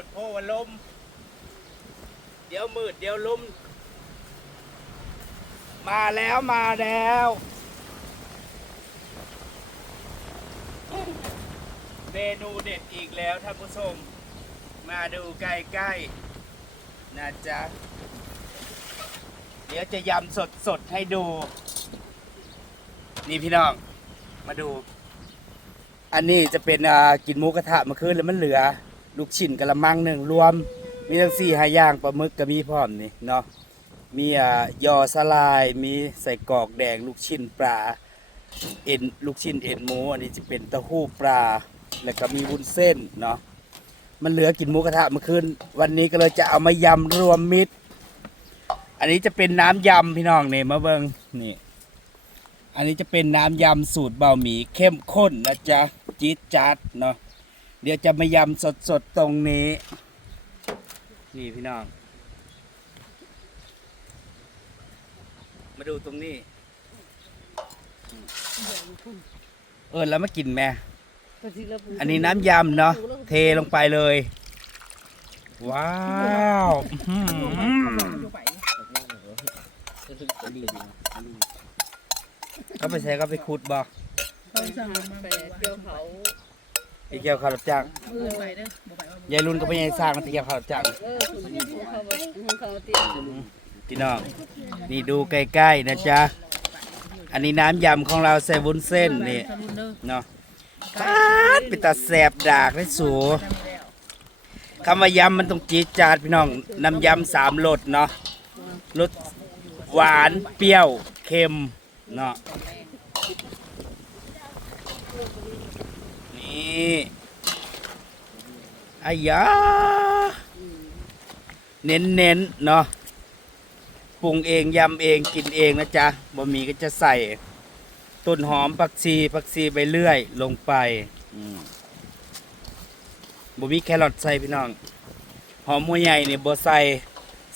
ดโพวันลม เดี๋ยวมืดเดี๋ยวลม มาแล้วมาแล้วเมนูเด็ดอีกแล้วท่านผู้ชม มาดูใกล้ๆนะจ๊ะ เดี๋ยวจะยำสดๆให้ดู นี่พี่น้อง มาดู อันนี้จะเป็นกินหมูกระทะมื่อคืนแล้วมันเหลือ ลูกชิ้นกะละมังหนึ่งรวม มีทั้งสี่ห้าย่างปลาหมึกก็มีพร้อมนี่เนาะมีอ่ายอสลายมีใส่กรอกแดง ลูกชิ้นปลาเอ็นลูกชิ้นเอ็นหมูอันนี้จะเป็นเต้าหู้ปลาแล้วก็มีวุ้นเส้นเนาะมันเหลือกินหมูกระทะเมื่อคืนวันนี้ก็เลยจะเอามายำรวมมิตร อันนี้จะเป็นน้ำยำพี่น้องเนี่ยมาเบิงนี่อันนี้จะเป็นน้ำยำสูตรเบาหมี่เข้มข้นนะจ๊ะจี๊ดจัดเนาะ เดี๋ยวจะมายำสดๆตรงนี้ นี่พี่น้อง มาดูตรงนี้ เออแล้วมากินแม่ อันนี้น้ำยำเนาะเทลงไปเลย ว้าวอื้อหือก็ไปใช้ก็ไปขุดบ่แปดเกี่ยวเขา ไปเกี่ยวข้าวรับจ้างยายรุ่นก็ไปยายสร้างมันไปเกี่ยวข้าวรับจ้างพี่น้องนี่ดูใกล้ๆนะจ๊ะอันนี้น้ำยำของเราใส่วุ้นเส้นนี่เด้อเนาะปาดไปตัดแสบดากได้สูคำว่ายำมันต้องจีดจาดพี่น้องน้ำยำสามรสเนาะรสหวานเปรี้ยวเค็มเนาะ นี่อายาเน้นเน้นเนาะปรุงเองยำเองกินเองนะจ๊ะบะหมี่ก็จะใส่ต้นหอมผักชีผักชีใบเลื่อย ลงไปอืมบ่แครอทใส่พี่น้อง หอมหัวใหญ่เนี่ยบ่ใส่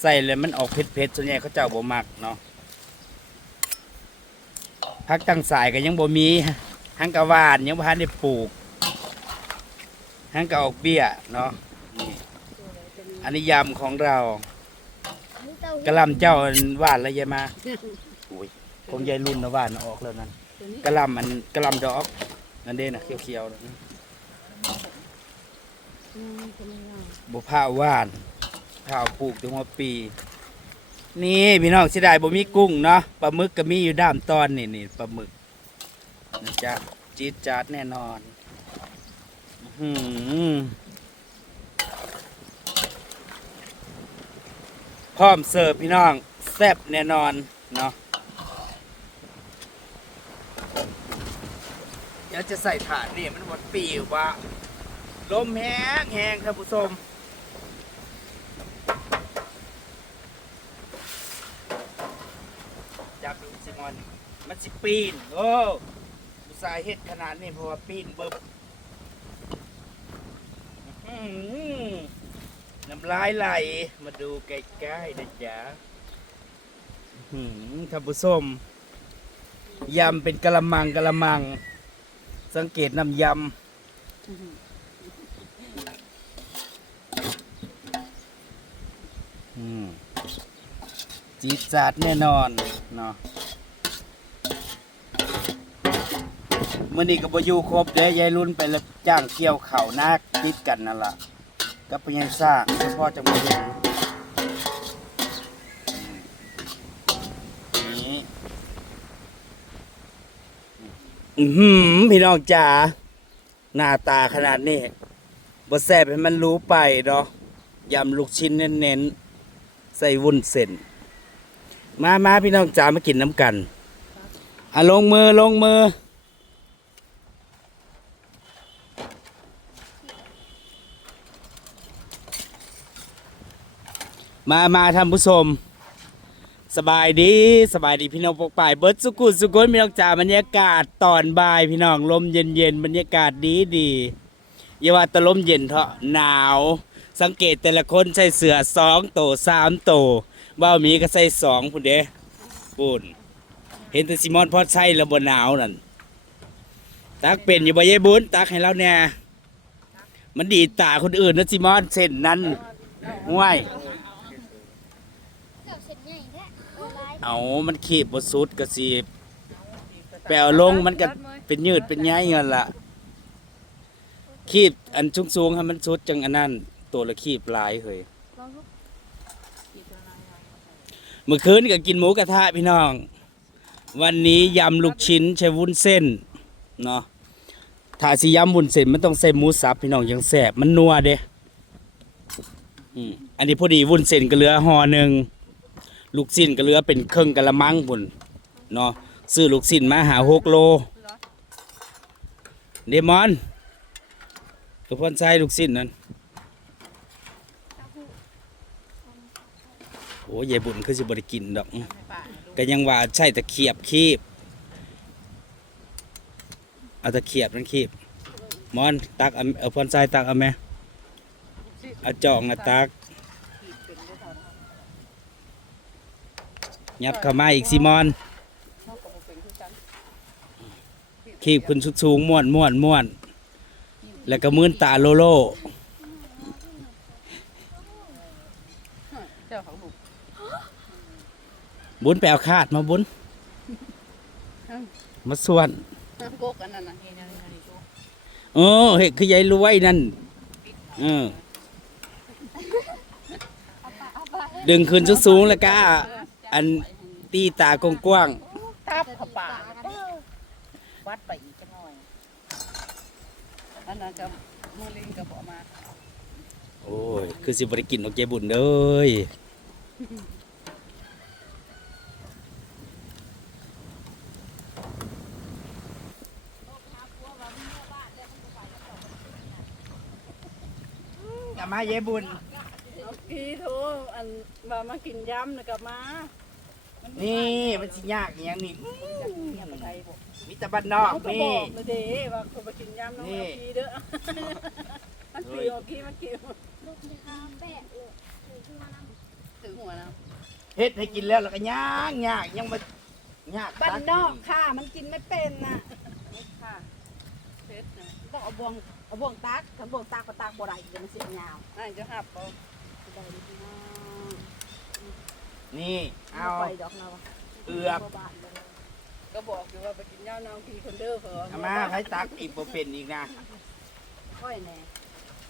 ใส่เลยมันออกเผ็ดๆส่วนใหญ่เขาเจ้าบ่มักเนาะพักตั้งสายก็ยังบ่มีหังกะวานยังบ่ทันได้ปลูก หังกะออกเบี้ยเนาะนี่อันนี้ยำของเรากะหลำเจ้าหวานแล้วยายมาอุ้ยของยายรุ่นนะหวานออกแล้วนั่นกะหลำอันกะหลำดอกนั่นเด้น่ะเขียวๆนั่นบ่ผ้าวหวานผ้าวปลูกถึงหัวปี นี่พี่น้องเสิได้บ่มีกุ้งเนาะปลาหมึกก็มีอยู่ด้ามตอนนี่นี่ปลาหมึกนะจ๊ะจี๊ดจ๊าดแน่นอนอื้อ หือพร้อมเสิร์ฟพี่น้อง แซ่บแน่นอนเนาะเดี๋ยวจะใส่ถาดนี่มันหมดปีว่าลมแห้งแห้งท่านผู้ชมจับดูซิมอนมันสิปีน โอ้อุตสาห์เฮ็ดขนาดนี้เพราะว่าปีนเบิบอื้อหือน้ำ ลายไหล มาดูใกล้ๆนะจ๊ะหือท่านผู้ชมยำเป็นกะละมังกะละมัง สังเกตน้ำยำอืมจีดจาดแน่นอนเนาะมื่อนี้ก็บอยู่ครบเด้ยายรุ่นไปรับจ้างเกี่ยวเข่าวนาคิดกันนั่นล่ะ ก็ไปยังสร้างเฉพาะจังหวัดนี้อือหือพี่น้องจ๋าหน้าตาขนาดนี้บ่แซ่บให้มันรู้ไปเนาะยำลูกชิ้นเน้นๆ ใส่วุ้นเส้น มามาพี่น้องจ๋ามากินน้ำกันอะลงมือลงมือ มามาท่านผู้ชม สบายดีสบายดีพี่น้องปกป่ายเบิร์ดสุกุลสุกุลพี่น้องจ๋าบรรยากาศตอนบ่ายพี่น้องลมเย็นเย็นบรรยากาศดีดีอย่าว่าแต่ลมเย็นเถอะหนาว สังเกตแต่ละคนใส่เสื้อสองโตสามโตบ้าวมีก็ใส่สองพุ่นเด้ปุ่นเห็นแต่ซิมอนพอดใส่แล้วบนหนาวนั่นตักเป็นอยู่บ่ยายบุญตักให้เราแน่มันดีตาคนอื่นนะซิมอนเส้นนั้นห่วย เจ้าเส้นใหญ่แท้ เอามันขีบบสุดก็สิแปลลงมันก็เป็นยืดเป็นย้ายเงินละขีบอันสูงๆให้มันสุดจังอันนั้นตัวละขีบหลายเฮ้ยเมื่อคืนก็กินหมูกระทะพี่น้อง วันนี้ยำลูกชิ้นใช้วุ้นเส้นเนาะถ้าสิยำวุ้นเส้นมันต้องใส่หมูสับพี่น้องยังแสบมันนัวเด้ออันนี้พอดีวุ้นเส้นก็เหลือห่อหนึ่ง ลูกชิ้นก็เหลือเป็นเครึ่องกะละมังบุญเนาะซื้อลูกชิ้นมาหาหกโลเดมอนกระพอนใส่ลูกชิ้นนั่นโอ้ยายบุญคือสิบริกินดอกก็ยังว่าใช่ตะเขียบคีบเอาตะเขียบนั่นคีบมอนตักเอาเอพรทรายตักเอาไหมเอาจองอะตัก ยับเข้ามาอีกสิมอนคีบขึ้นสูงม่วนม่วนม่วน แล้วก็มื่นตาโลโลบุญไปเอาคาดมาบุญมาส่วนโอ้เออเฮ้ยคือยายรวยนั่นเออดึงขึ้นสูงๆแล้วก็ อันตีตากว้างทับเข้าป่าวัดไปอีกจังหน่อยอันนั้นก็มือลิงก็บอกมาๆโอ้ย คือสิบริกินออกเจบุญเลยอย่ามาเยบุญ เอาพี่โทอันว่ามากินยำนะกับมานี่มันสิยากอหย่างนี้อย่าไปไกลบ่มีแต่บ้านนอกเขาก็บนี่ อกเลยเด้ว่าคนมากินยำน้องนี่ เอาพี่เด้อ มันปีออกพี่มันกินลูกจะทำแปะเลยถือขึ้นมานำถึงหัวนะเฮ็ดให้กินแล้วแล้วก็ยางยากยังมายากบ้านนอกค่ะ มันกินไม่เป็นน่ะค่ะเพชรนะต้องเอาบ่วงเอาบ่วงตักถ้าบ่วงตักก็ตักบ่ได้เดี๋ยวมันเสียยาวน่าจะหับเอาได้ดีพี่น้องนี่เอาไปดอกเราะเอือบบ่บาทเลยก็บอกอยู่ว่าไปกินยำน้องพี่คนเด้อเขาเอามาให้ตักอีกบ่เป็นอีกนะค่อยแน่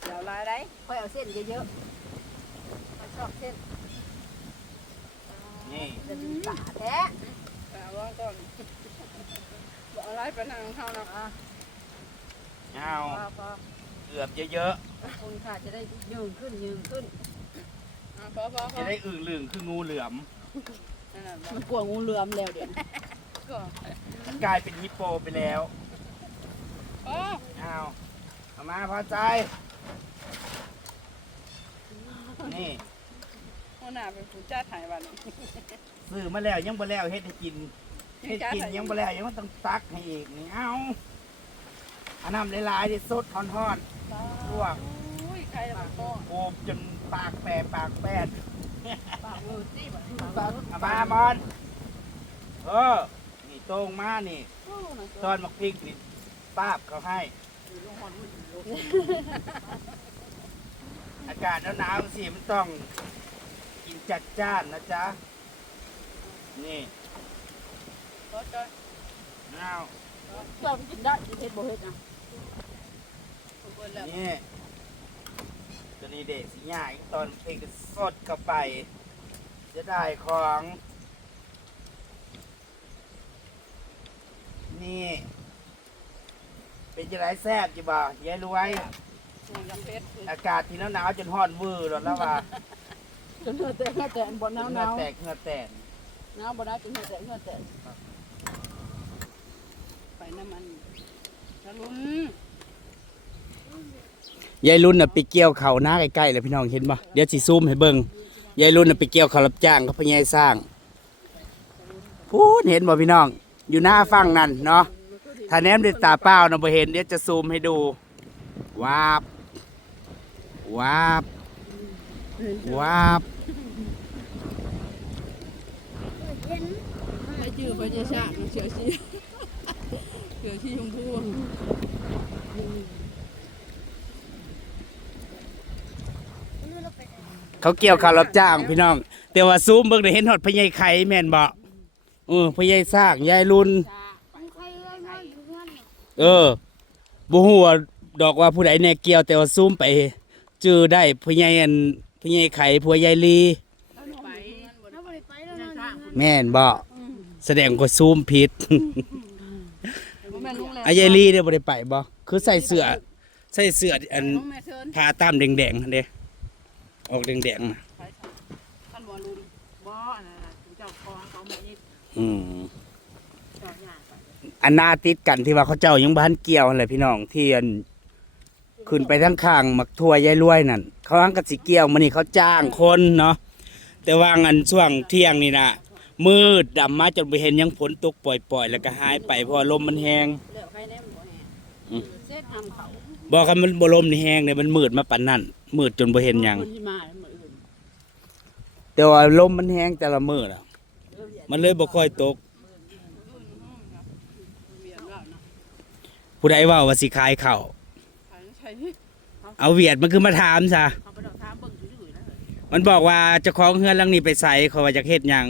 เดี๋ยวลายได้ค่อยเอาเส้นเยอะๆค่อยชอบเส้นนี่จะดึงตาแท้แต่ว่าก่อนบอกอะไรไปนางเท่านะอะเอาพอพอเกือบเยอะคุณค่ะจะได้ยืนขึ้นยืนขึ้นอะ พอพอๆพอจะได้อึ่งลึงคืองูเหลือม นั่นน่ะบอกมันกลัวงูเหลือมแล้วเดี๋ยวนี้ก็กลายเป็นฮิปโปไปแล้วพอเอาเอามาพอใจ นี่หัวหน้าเป็นผู้จ้าถ่ายวันนี้ซื้อมาแล้วยังบ่แล้วเฮ็ดให้กินเฮ็ดกินยังบ่แล้วยังต้องตักให้อีกนี่เอาอันน้ำหลายๆดิสดทอนๆลวกอุ้ยใครจะมาโก้โอบจน ปากแปรปากแปดปากมือจี้บ่เอามามอน เออ นี่โต้งมานี่ตอนมักพริกนี่ป้าบเขาให้ อากาศหนาวๆสิมันต้องกินจัดจ้านนะจ๊ะ นี่พอจ้อยเอาเจ้ามันกินได้สิเฮ็ดบ่เฮ็ดนะทุกคนแล้วนี่ ตัวนี้เด็กสิง่ายตอนเพลงก็สดเข้าไป จะได้ของ นี่ เป็นจะไรแซ่บจีบ่ยายรวยนี่ยำเพชรอากาศที่หนาวๆจนฮ้อนวือหรอแล้วว่าจนเหงื่อแตกเหงื่อแตกบ่หนาวเหหงื่นาอวแตกเหงื่อแตกหนาวบ่ได้จนเหงื่อแตกเหงื่อแตกไปน้ำมันแล้วลุ้น ยายรุ่นน่ะไปเกี่ยวเขาหน้าใกล้ๆเลยพี่น้องเห็นป่ะเดี๋ยวสิซูมให้เบิ่งยายรุ่นน่ะไปเกี่ยวเขารับจ้างกับพญายสร้างพูดเห็นบ่พี่น้อง อยู่หน้าฝั่งนั่นเนาะถ้าแนมด้วยตาเปล่านะบ่เห็นเดี๋ยวจะซูมให้ดูวาบวาบวาบชื่อไปจะชาเสือชีเสือชีชมพู เขาเกี่ยวข้าวรับจ้างพี่น้อง แต่ว่าซูมเบิ่งได้เห็นฮอดพญายไข่แม่นบ่เออพญายซากยายรุ่นมึงใครเอ้ยนอนอยู่เพื่อนเนี่ยเออบ่ฮู้ว่าดอกว่าผู้ใดแน่เกี่ยวแต่ว่าซูมไปจื้อได้พญายอันพญายไข่ผัวยายลีไปแล้วบ่ได้ไปแล้วนอนอยู่เพื่อนแม่นบ่แสดงว่าซูมผิดแม่ลุงแล้วอายายลีเนี่ยบ่ได้ไปบ่คือใส่เสื้อใส่เสื้ออันลุงแม่เชิญผ้าตามแดงๆนั่นเด้ ออกแดงๆนะท่านบ่ลุงบ่อันนั้นน่ะเจ้าของเขาหมดนี่อืม เจ้าย่างไปอันหนาติดกันที่ว่าเขาเจ้ายังบ้านเกี่ยวอะไรพี่น้องที่อันขึ้นไปทั้งข้างมักทัวยายรวยนั่นเขาหังกะสิเกี่ยวมันนี่เขาจ้างคนเนาะแต่ว่างันช่วงเที่ยงนี่นะมืดดำมาจนไปเห็นยังฝนตกปล่อยๆ แล้วก็หายไปเพราะลมมันแห้งเหลือใครแน่บ่แห่อืมเซ็ตทำเขาบอกกันมันบ่ลมนี่แห้งเนี่ยมันมืดมาปานนั้น มืดจนบ่เห็นหยังคนที่มาแล้วมื้ออื่นแต่ว่าลมมันแห้งแต่ละมืดอะ มันเลยบ่ค่อยตก เวียนแล้วนะผู้ใดเว่าว่าสิขายข้าวใช่ใช่ที่เอาเวียดมันคือมาถามซะ เขาไปดอกถามเบิ่งซื่อๆนะมันบอกว่าเจ้าของเฮือนหลังนี้ไปใส่เขาว่าจะเฮ็ดหยัง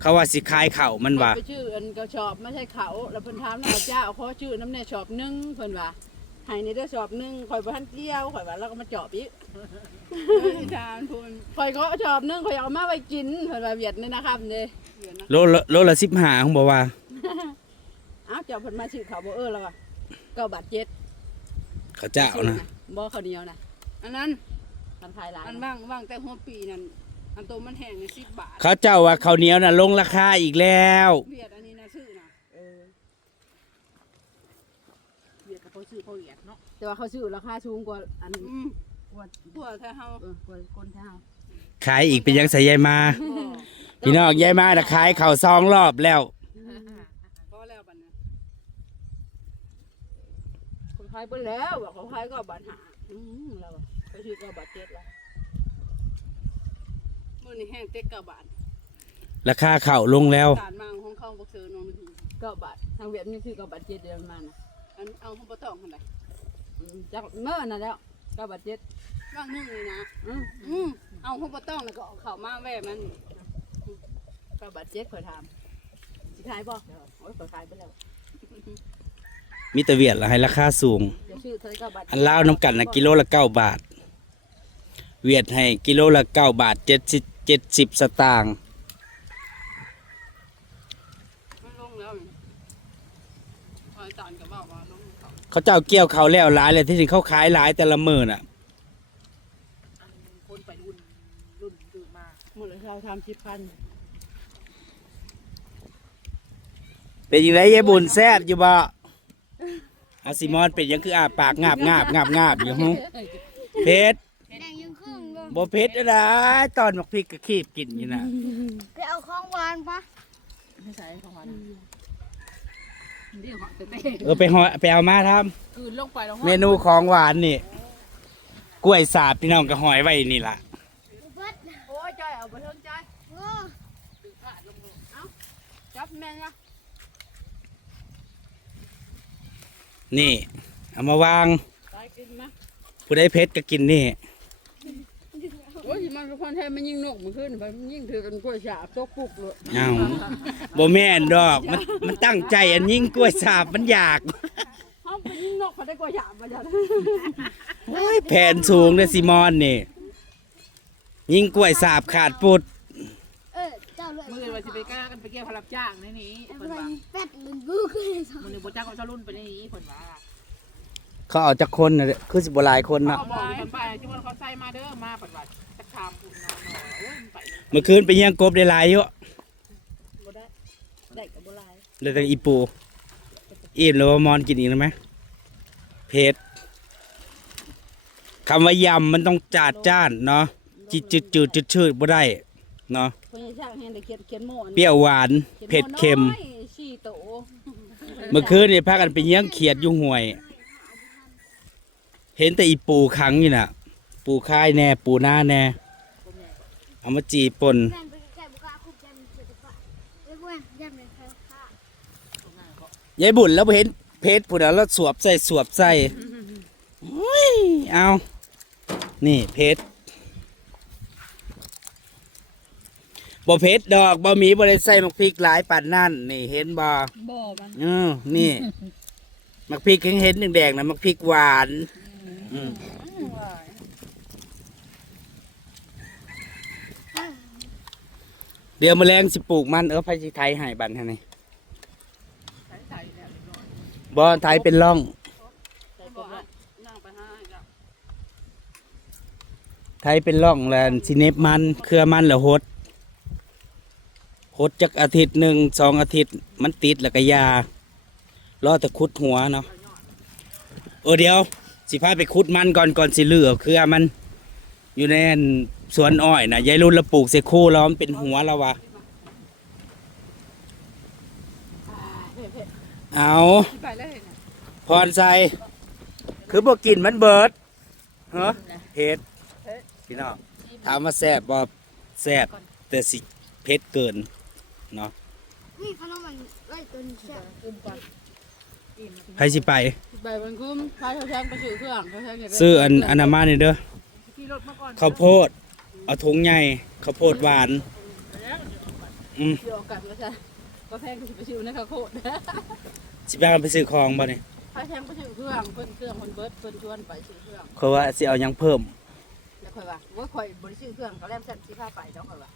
เขาว่าสิขายข้าวมันว่า ไปชื่ออันก็ชอบไม่ใช่เขา แล้วเพิ่นถามแล้วเจ้าขอชื่อน้ำแน่ชอบหนึงเพิ่นว่า ให้ในเด้อชอบหนึงข่อยบ่ทันเกี่ยวข่อยว่าแล้วก็มาจอบอีกทานพุ่นข่อยก็ชอบหนึงข่อยเอามาไว้กินเพิ่นว่าเวียดนี่นะครับเด้เวียดนะโลละโลละ15ของบอกว่าอ้าวเจ้าเพิ่นมาชื่อเขาบ่เออแล้วว่าเก้าบาทเจ็ดเขาเจ้านะบ่ข้าวเหนียวนะอันนั้น มันขายหลายอันว่างว่างแต่หัวปีนั่นอันโตมันแห้งใน10บาทเขาเจ้าว่าข้าวเหนียวน่ะลงราคาอีกแล้ว เวียดอันนี้นะชื่อนะ เออ เวียดกับเขาชื่อเขาเวียดเนาะ แต่ว่าเขาซื้อราคาสูงกว่าอันอืมกว่าพวกถ้าเฮาเออกว่าคนเท่าขายอีกเป็นยังใส่ยายมาพี่น้องยายมาน่ะขายข้าวซองรอบแล้ว พอแล้วบัดนี้คนขายไปแล้วบอกเขาขายก็บาทหาอืมเราอะเขาซื้อก็บาทเจ็ดแล้วมื้อนี้แห้งเต็กเก้าบาทราคาข้าวลงแล้ว ตานมาของเขาบ่เซินองนึงก็บาททางเวียดนี่ซื้อก็บาทเจ็ดเดือนมานะอันเอาของบ่ต้องหั่นล่ะอืม จากเมื่อนั่นแล้วก็บาทเจ็ดว่างนึงนี่นะ อืมอืมเอาของบ่ต้องแล้วก็เอาเข้ามาแว่มันก็บาทเจ็ดเคยทำสิขายบ่เดี๋ยวโอ้ยเคยขายไปแล้วมีแต่เวียดละให้ราคาสูง เดี๋ยวซื้อเท่าไหร่ก็บาทอันลาวน้ำกันนะกิโลละเก้าบาท เวียดให้กิโลละเก้าบาทเจ็ดสิบเจ็ดสิบสตางค์ มันลงแล้วนี่พอตานก็บอกว่าลง เขาเจ้าเกี่ยวเขาแล้วหลายเลยที่นี่เขาขายหลายแต่ละหมือน่ะคนไปรุ่นรุ่นตื่นมาหมดเลยเราทำสิบพันเป็นยังไงยายบุญแซ่บอยู่บ่อาซิมอนเป็นยังคืออาปากงาบงาบงาบงาบอยู่หึเพชรแดงยังครึ่งเลยบ่เพชรอะไรตอนมักพริกก็คีบกินอยู่น่ะไปเอาของหวานปะไม่ใส่ของมัน เดี๋ยวเหาะเต้เออไปหอไปเอามาทำคืนลงไปแล้วเมนูของหวานนี่กล้วยสาบพี่น้องก็หอยไว้นี่ล่ะเบิดโอ้ยจอยเอาไปเทิงจอยโอ้ดึงขาดลงเลยเอ้าจับแม่นนะนี่ เอามาวางตายกินมาผู้ได้เพชรก็กินนี่ โอ้ยมันเป็นคนแท้มันยิงนกมันขึ้นไปมันยิงถือกันกล้วยฉาบตกปุกเลยเอาบ่แม่นดอกมันมันตั้งใจอันยิ่งกล้วยสาบมันอยากเขาไปยิงนกเขาได้กล้วยฉาบมาจากโอ้ยแผ่นสูงเลยซิมอนนี่ ยิ่งกล้วยสาบขาดปุดเออเจ้าเลยมือว่าสิไปกล้ากันไปเกี่ยวพลับจ้างในนี้ไอ้เพิ่นพวกว่านี้เป็ดหรือกูคือสองมือบ่จ้างเขาจะรุ่นไปในนี้เพิ่นว่าเขาเอาจากคนน่ะเด้อคือสิบ่หลายคนเนาะเขาบอกกันไปที่ว่าเขาใส่มาเด้อมาเพิ่นว่าจะถามคุณนอนโอ้ยไปเมื่อคืนไปเยี่ยงกบได้หลายอยู่บ่ได้ได้กับโบราณเลยแต่อีปูอิ่มแล้วว่ามอนกินอีกแล้วไหมเพชรคำว่ายำมันต้องจัดจ้านเนาะจิจืดจืดจืดชืดบ่ได้เนาะคนยังช่างเห็นได้เขียนเขียนโม่อันเปรี้ยวหวานเผ็ดเค็มสี่โตเมื่อคืนนี่พากันไปเยี่ยงเขียดอยู่ห่วย เห็นแต่อีปูขังอยู่น่ะ ปูค่ายแน่ ปูหน้าแน่ เอามาจีปนแม่นไปแก่บุกอาคุบแจมเสร็จปะไอ้พวกแจมเลยใครฆ่ายายบุญแล้วบ่เห็นเพชรผู้นั้นแล้วสวบใส่สวบใส่อุ้ยเอา นี่เพชรบ่เผ็ดดอกบ่มีบ่ได้ใส่มักพริกหลายปานนั่นนี่เห็นบ่บ่มันอือนี่ มักพริกเห็นๆแดงๆนะมักพริกหวาน อืม เดี๋ยวมแมลงสิปลูกมันเออไผสิไทยให้บัดหั่นนี่ใส่ใส่เนี่บร้อยบ่ไทยเป็นร่องไทยเป็นร่องแล้วสิเน็บมันเครือมันแล้วหดหดจักอาทิตย์หนึ่งสองอาทิตย์มันติดแล้วก็ยารอแต่คุดหัวเนาะเออเดี๋ยว สิพาไปคุดมันก่อนก่อนสิเหลือเครือมันอยู่ในน สวนอ้อยนะยายรุ่นละปลูกเสกคู่แล้วมันเป็นหัวแล้ววะเผ็ดเผ็ดเอาที่ไปแล้วเห็นน่ะพรใส่คือบอกกินมันเบิดเหรอเผ็ดพี่น้องถามว่าแซ่บบ่แซ่บแต่สิเผ็ดเกินเนาะนี่พนมมันไล่ตัวนี้แซ่บอุ้มก่อนใครสิไปใบมันคุ้มพาเขาแทงไปซื้อเครื่องเขาแทงย่าไปซื้ออันอันนามานี่เด้อขี่รถมาก่อนข้าวโพด เอาถุงใหญ่ข้าวโพดหวาน อืมเดี๋ยวกลับก็ใช่ก็แทงไปซื้อในข้าวโพดสิไปกันไปซื้อของบ่นี่พาแทงไปซื้อเครื่องเพิ่นเครื่องเพิ่นเบิดเพิ่นชวนไปซื้อเครื่องเขาว่าสิเอาหยังเพิ่มแล้วค่อยว่าว่าค่อยบริซื้อเครื่องก็แล่มสั่นสิพาไปเนาะค่อยว่า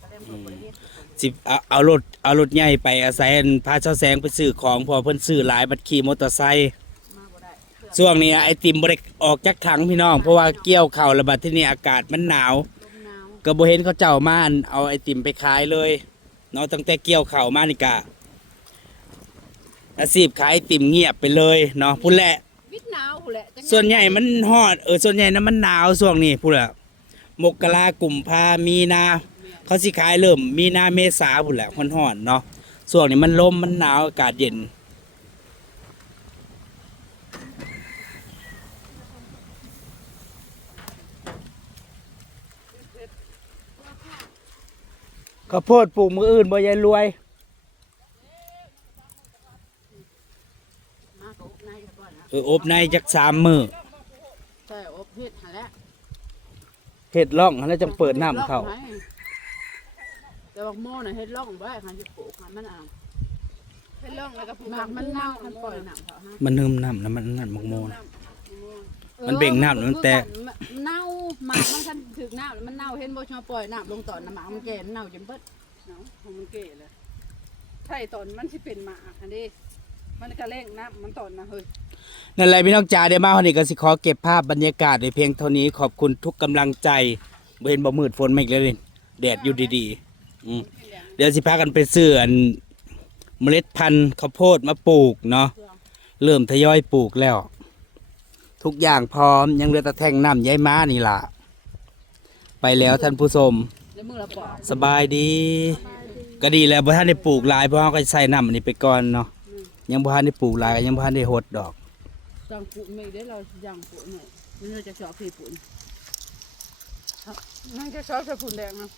ก็แล่มเพิ่นบริเฮ็ดสิเอาเอารถเอารถใหญ่ไปอาศัยอันพาเจ้าแสงไปซื้อของเพอเพิ่นซื้อหลายบัดขี่มอเตอร์ไซค์มาบ่ได้เครื่องช่วงนี้ไอติมบ่ได้ออกจากถังพี่น้อง เพราะว่าเกี่ยวเข่าวแล้วบัดที่นี่อากาศมันหนาวลมหนาว ก็บ่เห็นเขาเจ้ามาอันเอาไอติมไปขายเลยเนาะตั้งแต่เกี่ยวเข่าวมานี่กะอาชีพขายไอติมเงียบไปเลยเนาะพุ่นแหละวิทย์หนาวพู้นแหละจังส่วนใหญ่มันฮอดเออส่วนใหญ่นะมันหนาวช่วงนี้พุ่นแหละมกรากุมภามีนาเขาสิขายเริ่มมีนาเมษาพุ่นแหละฮ้อนๆเนาะช่วงนี้มันลมมันหนาวอากาศเย็น ข้าวโพดปลูกมืออื่นบ่ยายรวยมาก็อบในซะก่อนนะเอออบในจักสามมือใช่อบเฮ็ดหั่นแหละเห็ดร่องแล้วจังเปิดน้ำเข้าให้แต่ว่าโม่น่ะเฮ็ดร่องบ่ได้คันสิปลูกคันมันอ่างเฮ็ดร่องแล้วก็ปลูกหมากมันเน่าคันปล่อยน้ำเขาฮะมันเนิ่มน้ำแล้วมันนั่นมักโมนะมั มันเบ่งน้ำมันแตกเน่าหมากมันคันถึกน้ำแล้วมันเน่าเห็นบ่ชอบปล่อยน้ำลงตอนน้ำหมากมันแก่มันเน่าจนเบิดเนาะของมันแก่เลยใช่ตอนมันสิเป็นหมากอันนี้มันก็เร่งน้ำมันตอนนะเฮ้ยนั่นแหละพี่น้องจ๋าเดี๋ยวมาวันนี้ก็สิขอเก็บภาพบรรยากาศในเพียงเท่านี้ขอบคุณทุกกำลังใจเห็นบ่มืดฝนไมาอีกแล้วนี่แดดอยู่ดีๆอืมเดี๋ยวสิพากันไปซื้ออันเมล็ดพันธุ์ข้าวโพดมาปลูกเนาะเริ่มทยอยปลูกแล้ว ทุกอย่างพร้อมยังเหลือแต่แท่งน้ำยายม้านี่ล่ะ ไปแล้วท่านผู้ชมสบายดี ก็ดีแล้วบ่ท่านได้ปลูกหลายเพราะเขาก็ใส่น้ำอันนี้ไปก่อนเนาะยังบ่ทันได้ปลูกหลายยังบ่ทันได้หดดอกจังปุ๋ยไม่ได้เราจังปุ๋ยหน่อยมันจะชอบพี่ปุ๋ยมันจะชอบใส่ปุ๋ยแดงนะ